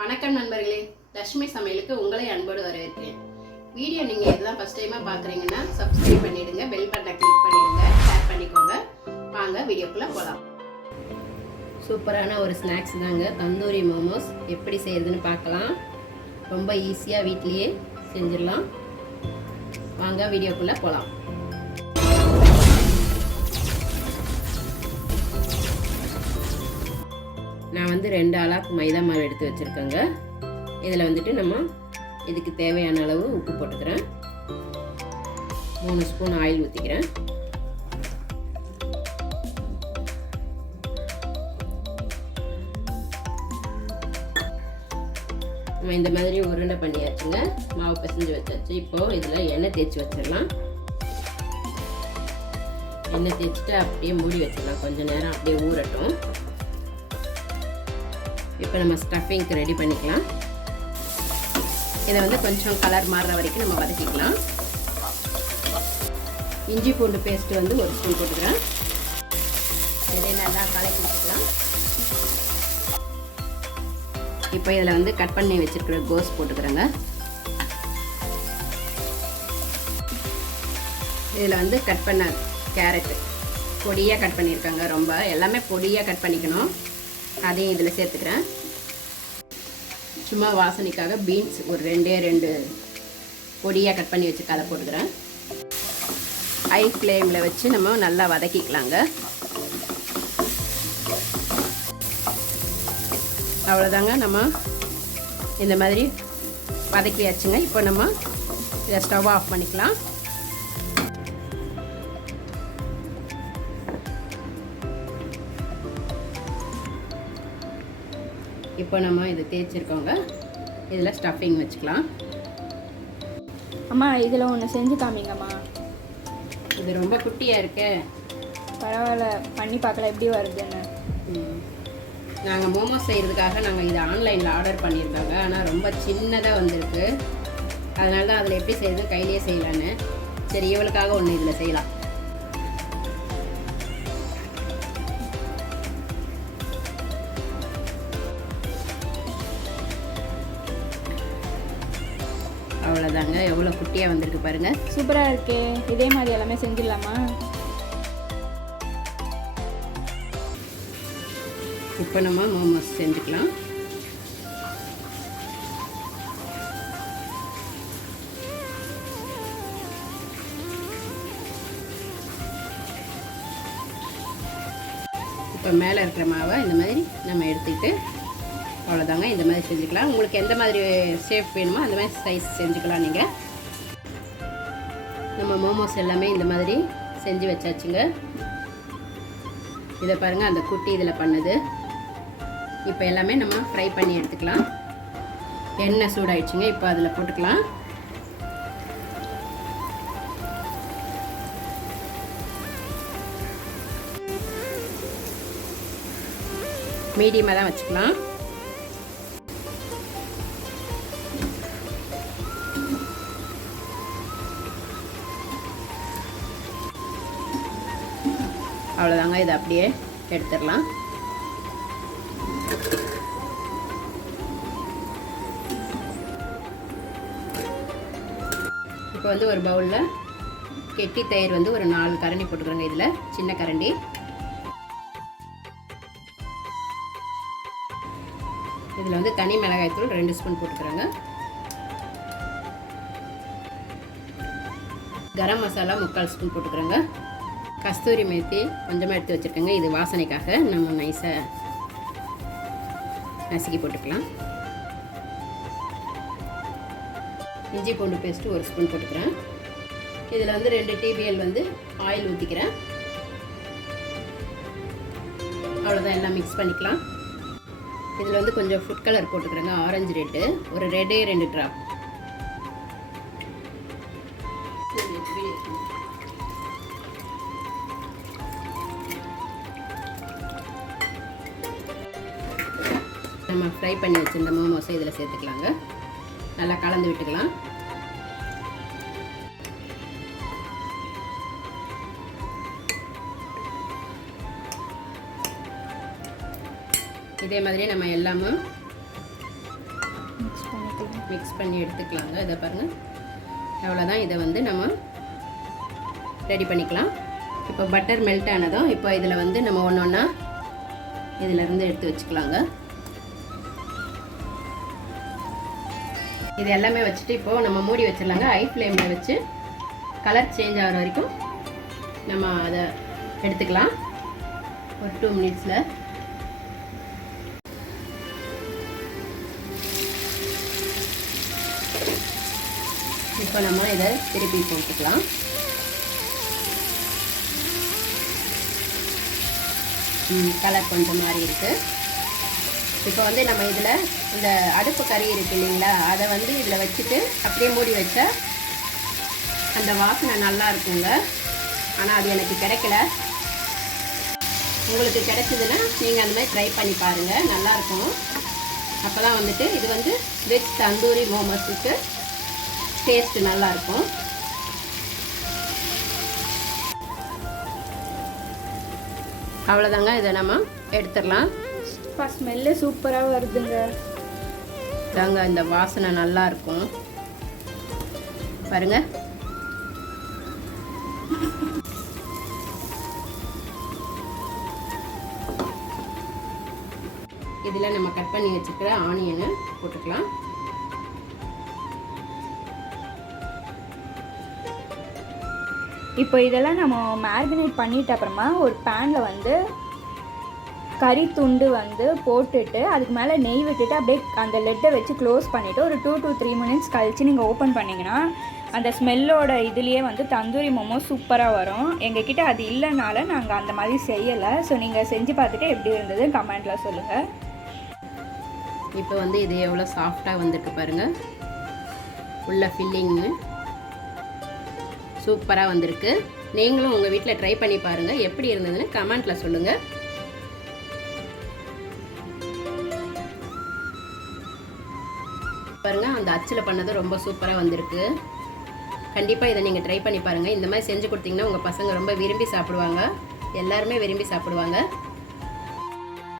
வணக்கம் நண்பர்களே, லட்சுமி சமையலுக்கு உங்களை அன்போடு வரவேற்கிறேன். வீடியோ நீங்கள் இதுதான் ஃபஸ்ட் டைமாக பார்க்குறீங்கன்னா சப்ஸ்கிரைப் பண்ணிவிடுங்க, பெல் பட்டனை கிளிக் பண்ணிவிடுங்க, ஷேர் பண்ணிக்கோங்க. வாங்க வீடியோக்குள்ளே போகலாம். சூப்பரான ஒரு ஸ்நாக்ஸ் தாங்க தந்தூரி மோமோஸ். எப்படி செய்யறதுன்னு பார்க்கலாம். ரொம்ப ஈஸியாக வீட்லேயே செஞ்சிடலாம். வாங்க வீடியோக்குள்ளே போகலாம். நான் 2 அலாக்கு மைதா மாவு எடுத்து வச்சுருக்கேங்க. இதில் நம்ம இதுக்கு தேவையான அளவு உப்பு போட்டுக்கிறேன். 3 ஸ்பூன் ஆயில் ஊற்றிக்கிறேன். நம்ம இந்த மாதிரி உருண்டை பண்ணியாச்சுங்க. மாவு பிசைஞ்சு வச்சாச்சு. இப்போது இதில் எண்ணெய் தேய்ச்சி வச்சிடலாம். எண்ணெய் தேய்ச்சிட்டு அப்படியே மூடி வச்சிடலாம். கொஞ்சம் நேரம் அப்படியே ஊறட்டும். இப்போ நம்ம ஸ்டஃபிங்க்கு ரெடி பண்ணிக்கலாம். இதை கொஞ்சம் கலர் மாறுற வரைக்கும் நம்ம வதக்கிக்கலாம். இஞ்சி பூண்டு பேஸ்ட் 1 ஸ்பூன் போட்டுக்கிறேன். இதை நல்லா கலக்கி வச்சுக்கலாம். இப்போ இதில் கட் பண்ணி வச்சுருக்கிற கோஸ் போட்டுக்கிறேங்க. இதில் கட் பண்ண கேரட் பொடியாக கட் பண்ணியிருக்காங்க. ரொம்ப எல்லாமே பொடியாக கட் பண்ணிக்கணும். அதையும் இதில் சேர்த்துக்கிறேன். சும்மா வாசனைக்காக பீன்ஸ் ஒரு 2 பொடியாக கட் பண்ணி வச்சுருக்க அதை போட்டுக்கிறேன். ஹை ஃப்ளேமில் வச்சு நம்ம நல்லா வதக்கிக்கலாங்க. அவ்வளோதாங்க, நம்ம இந்த மாதிரி வதக்கியாச்சுங்க. இப்போ நம்ம இதை ஸ்டவ் ஆஃப் பண்ணிக்கலாம். இப்போ நம்ம இதை தேய்ச்சிருக்கோங்க. இதில் ஸ்டஃபிங் வச்சுக்கலாம். அம்மா இதில் ஒன்று செஞ்சு காமிங்கம்மா. இது ரொம்ப குட்டியாக இருக்கு. பரவாயில்ல, பண்ணி பார்க்கலாம் எப்படி வருதுன்னு. நாங்கள் மோமோஸ் செய்கிறதுக்காக நாங்கள் இதை ஆன்லைனில் ஆர்டர் பண்ணியிருக்காங்க. ஆனால் ரொம்ப சின்னதாக வந்திருக்கு. அதனால தான் அதில் எப்படி செய்யுது கையிலே செய்யலான்னு. சரி, இவளுக்காக ஒன்று இதில் செய்யலாம். அவ்வளோதாங்க, எவ்வளோ குட்டியாக வந்திருக்கு பாருங்கள். சூப்பராக இருக்கே. இதே மாதிரி எல்லாமே செஞ்சிடலாமா? இப்போ நம்ம மோமோஸ் செஞ்சுக்கலாம். இப்போ மேலே இருக்கிற மாவை இந்த மாதிரி நம்ம எடுத்துக்கிட்டு அவ்வளோதாங்க, இந்த மாதிரி செஞ்சுக்கலாம். உங்களுக்கு எந்த மாதிரி ஷேப் வேணுமோ அந்த மாதிரி சைஸ் செஞ்சுக்கலாம். நீங்கள் நம்ம மோமோஸ் எல்லாமே இந்த மாதிரி செஞ்சு வச்சாச்சுங்க. இதை பாருங்கள், அந்த குட்டி இதில் பண்ணுது. இப்போ எல்லாமே நம்ம ஃப்ரை பண்ணி எடுத்துக்கலாம். எண்ணெய் சூடாயிடுச்சுங்க. இப்போ அதில் போட்டுக்கலாம். மீடியமாக தான் வச்சுக்கலாம். அவ்வளோதாங்க, இதை அப்படியே எடுத்துடலாம். இப்போ ஒரு பவுலில் கெட்டி தயிர் ஒரு 4 கரண்டி போட்டுக்கிறோங்க. இதில் சின்ன கரண்டி. இதில் தனி மிளகாய்த்தூள் 2 ஸ்பூன் போட்டுக்கிறோங்க. கரம் மசாலா 3/4 ஸ்பூன் போட்டுக்கிறோங்க. கஸ்தூரி மேத்தி கொஞ்சமாக எடுத்து வச்சுருக்கேங்க. இது வாசனைக்காக நம்ம நைஸாக நசுக்கி போட்டுக்கலாம். இஞ்சி பூண்டு பேஸ்ட்டு 1 ஸ்பூன் போட்டுக்கிறேன். இதில் 2 டீபிஎல் ஆயில் ஊற்றிக்கிறேன். அவ்வளோதான், எல்லாம் மிக்ஸ் பண்ணிக்கலாம். இதில் கொஞ்சம் ஃபுட் கலர் போட்டுக்கிறேங்க. ஆரஞ்சு ரெட்டு ஒரு 2 ட்ராப். நம்ம ஃப்ரை பண்ணி வச்சுருந்த மோமோஸை இதில் சேர்த்துக்கலாங்க. நல்லா கலந்து விட்டுக்கலாம். இதே மாதிரி நம்ம எல்லாமே மிக்ஸ் பண்ணி எடுத்துக்கலாங்க. இதை பாருங்கள், அவ்வளோதான். இதை வந்து நம்ம ரெடி பண்ணிக்கலாம். இப்போ பட்டர் மெல்ட் ஆனதும் இப்போ இதில் வந்து நம்ம ஒன்று ஒன்றா இதிலேருந்து எடுத்து வச்சுக்கலாங்க. இது எல்லாமே வச்சுட்டு இப்போது நம்ம மூடி வச்சிடலாங்க. ஹை ஃப்ளேமில் வச்சு கலர் சேஞ்ச் ஆகிற வரைக்கும் நம்ம அதை எடுத்துக்கலாம். ஒரு 2 மினிட்ஸில் இப்போ நம்ம இதை திருப்பி போட்டுக்கலாம். கலர் கொஞ்சம் மாறி இருக்குது. இப்போ வந்து நம்ம இதில் இந்த அடுப்பு கறி இருக்குது இல்லைங்களா, அதை வந்து இதில் வச்சுட்டு அப்படியே மூடி வச்சா அந்த வாசனை நல்லா இருக்குங்க. ஆனால் அது எனக்கு கிடைக்கல. உங்களுக்கு கிடைச்சதுன்னா நீங்கள் அந்த மாதிரி ட்ரை பண்ணி பாருங்கள், நல்லாயிருக்கும். அப்போ தான் வந்துட்டு இது வந்து வெஜ் தந்தூரி மோமோஸுக்கு டேஸ்ட்டு நல்லாயிருக்கும். அவ்வளோதாங்க, இதை நம்ம எடுத்துடலாம். ஸ்மெல்லு சூப்பராக வருதுங்க. தாங்க இந்த வாசனை நல்லா இருக்கும் பாருங்க. இதில் நம்ம கட் பண்ணி வச்சுக்கிற ஆனியனை போட்டுக்கலாம். இப்போ இதெல்லாம் நம்ம மேரினேட் பண்ணிட்ட அப்புறமா ஒரு பேனில் வந்து கறி துண்டு வந்து போட்டுட்டு அதுக்கு மேலே நெய் விட்டுட்டு அப்படியே அந்த லெட்டை வச்சு க்ளோஸ் பண்ணிவிட்டு ஒரு 2 to 3 மினிட்ஸ் கழித்து நீங்கள் ஓப்பன் பண்ணிங்கன்னா அந்த ஸ்மெல்லோட இதுலேயே வந்து தந்தூரி மோமோஸ் சூப்பராக வரும். எங்ககிட்ட அது இல்லைனால நாங்கள் அந்த மாதிரி செய்யலை. ஸோ நீங்கள் செஞ்சு பார்த்துட்டு எப்படி இருந்தது கமெண்ட்டில் சொல்லுங்கள். இப்போ வந்து இது எவ்வளோ சாஃப்டாக வந்துருக்கு பாருங்கள். உள்ள ஃபில்லிங்கு சூப்பராக வந்திருக்கு. நீங்களும் உங்கள் வீட்டில் ட்ரை பண்ணி பாருங்கள், எப்படி இருந்ததுன்னு கமெண்ட்டில் சொல்லுங்கள். பாருங்கள், அந்த அச்சில் பண்ணது ரொம்ப சூப்பராக வந்திருக்கு. கண்டிப்பாக இதை நீங்கள் ட்ரை பண்ணி பாருங்கள். இந்த மாதிரி செஞ்சு கொடுத்தீங்கன்னா உங்கள் பசங்க ரொம்ப விரும்பி சாப்பிடுவாங்க. எல்லாருமே விரும்பி சாப்பிடுவாங்க.